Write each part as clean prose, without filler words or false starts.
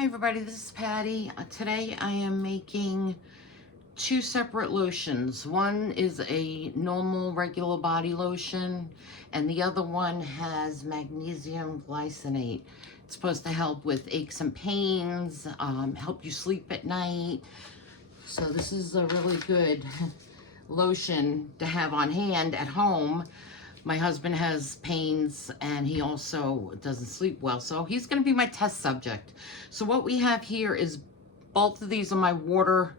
Hi everybody, this is Patty. Today I am making two separate lotions. One is a normal regular body lotion and the other one has magnesium glycinate. It's supposed to help with aches and pains, help you sleep at night. So this is a really good lotion to have on hand at home. My husband has pains and he also doesn't sleep well, so he's going to be my test subject. So what we have here is both of these are my water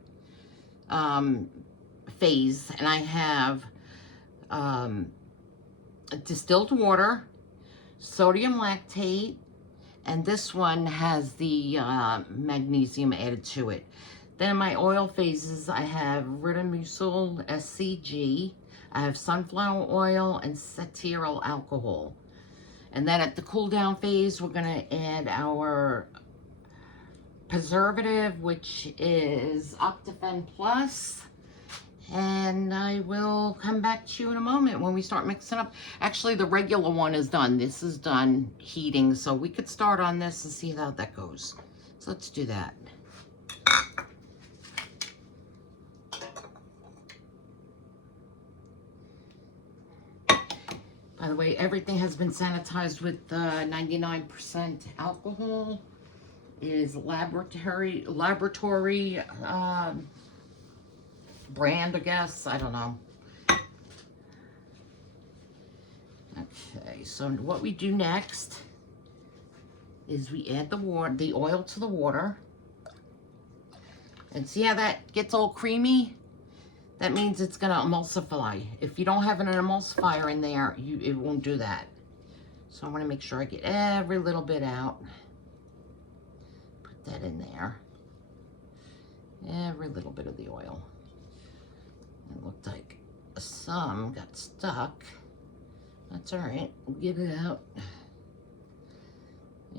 phase, and I have distilled water, sodium lactate, and this one has the magnesium added to it. Then in my oil phases, I have Ritamucil SCG, I have sunflower oil and cetyl alcohol. And then at the cool down phase, we're gonna add our preservative, which is Octafen Plus. And I will come back to you in a moment when we start mixing up. Actually, the regular one is done. This is done heating, so we could start on this and see how that goes. So let's do that. By the way, everything has been sanitized with 99% alcohol. It is laboratory brand, I guess. I don't know. Okay, so what we do next is we add the oil to the water. And see how that gets all creamy? That means it's gonna emulsify. If you don't have an emulsifier in there, it won't do that. So I wanna make sure I get every little bit out. Put that in there. Every little bit of the oil. It looked like some got stuck. That's all right, we'll get it out.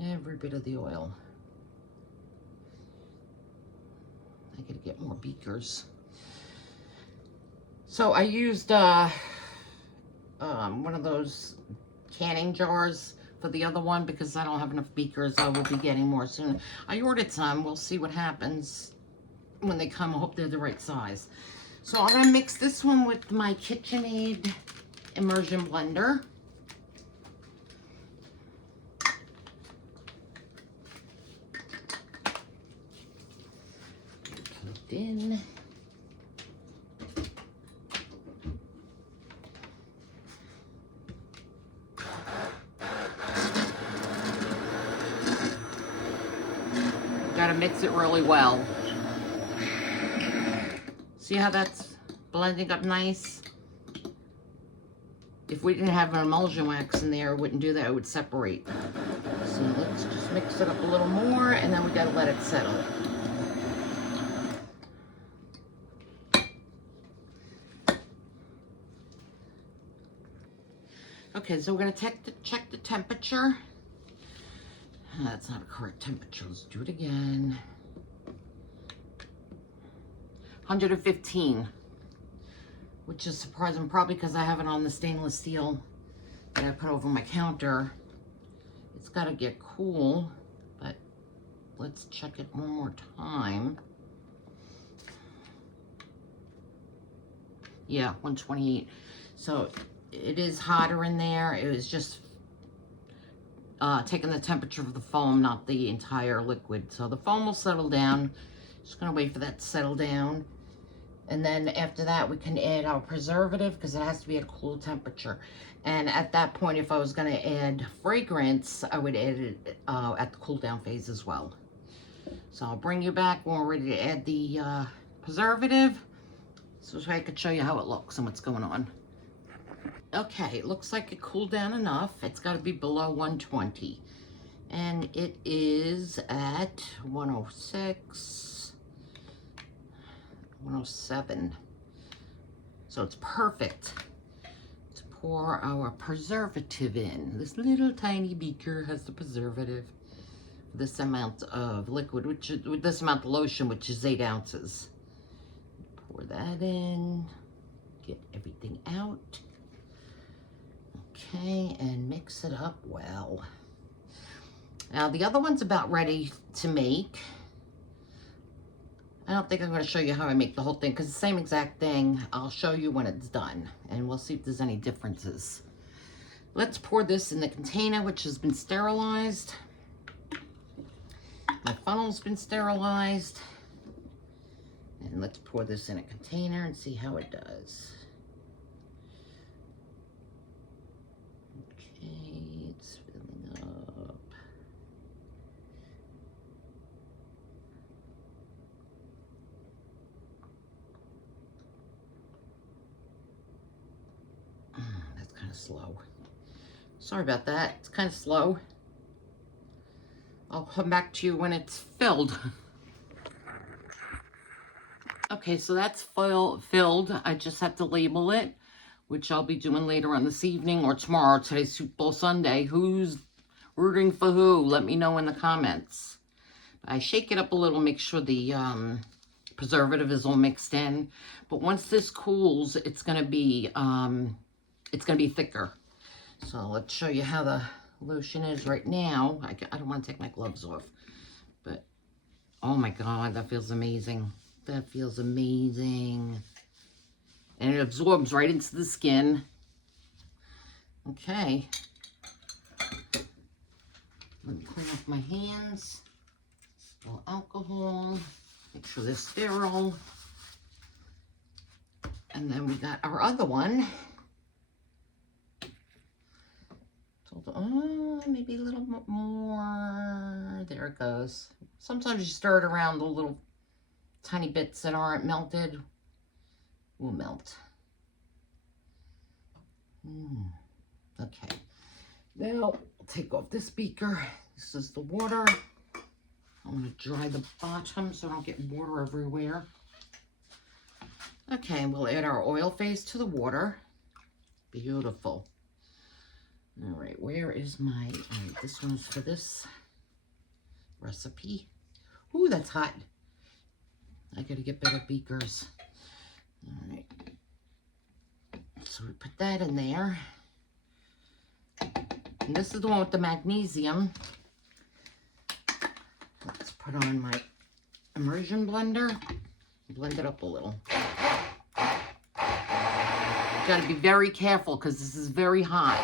Every bit of the oil. I gotta get more beakers. So I used one of those canning jars for the other one because I don't have enough beakers. I will be getting more soon. I ordered some. We'll see what happens when they come. I hope they're the right size. So I'm going to mix this one with my KitchenAid immersion blender. Put it in. Gotta mix it really well. See how that's blending up nice? If we didn't have an emulsion wax in there, it wouldn't do that, it would separate. So let's just mix it up a little more and then we gotta let it settle. Okay, so we're gonna check the temperature. That's not a correct temperature. Let's do it again. 115, which is surprising, probably because I have it on the stainless steel that I put over my counter. It's got to get cool, but let's check it one more time. Yeah, 128. So it is hotter in there. It was just taking the temperature of the foam, not the entire liquid. So the foam will settle down. Just gonna wait for that to settle down. And then after that, we can add our preservative because it has to be at a cool temperature. And at that point, if I was gonna add fragrance, I would add it at the cool down phase as well. So I'll bring you back when we're ready to add the preservative, so I could show you how it looks and what's going on. Okay, it looks like it cooled down enough. It's got to be below 120. And it is at 106, 107. So it's perfect to pour our preservative in. This little tiny beaker has the preservative. This amount of liquid, which is, with this amount of lotion, which is 8 ounces. Pour that in, get everything out. Okay, and mix it up well. Now the other one's about ready to make. I don't think I'm going to show you how I make the whole thing because it's the same exact thing. I'll show you when it's done and we'll see if there's any differences. Let's pour this in the container, which has been sterilized. My funnel's been sterilized. And let's pour this in a container and see how it does. Okay, it's filling up. That's kind of slow. Sorry about that. It's kind of slow. I'll come back to you when it's filled. Okay, so that's filled. I just have to label it, which I'll be doing later on this evening or tomorrow. Today's Super Bowl Sunday. Who's rooting for who? Let me know in the comments. I shake it up a little, make sure the preservative is all mixed in. But once this cools, it's gonna be thicker. So let's show you how the lotion is right now. I don't want to take my gloves off, but oh my God, that feels amazing. That feels amazing. And it absorbs right into the skin. Okay. Let me clean off my hands. A little alcohol. Make sure they're sterile. And then we got our other one. Maybe a little bit more. There it goes. Sometimes you stir it around, the little tiny bits that aren't melted will melt. Okay. Now, I'll take off this beaker. This is the water. I'm going to dry the bottom so I don't get water everywhere. Okay, we'll add our oil phase to the water. Beautiful. All right, where is my, all right, this one's for this recipe. Ooh, that's hot. I gotta get better beakers. All right, so we put that in there. And this is the one with the magnesium. Let's put on my immersion blender. Blend it up a little. Gotta be very careful because this is very hot.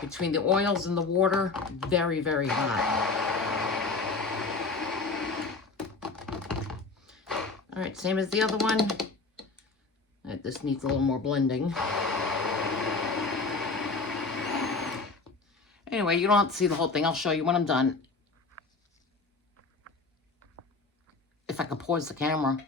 Between the oils and the water, very, very hot. All right, same as the other one. All right, this needs a little more blending. Anyway, you don't have to see the whole thing. I'll show you when I'm done. If I can pause the camera.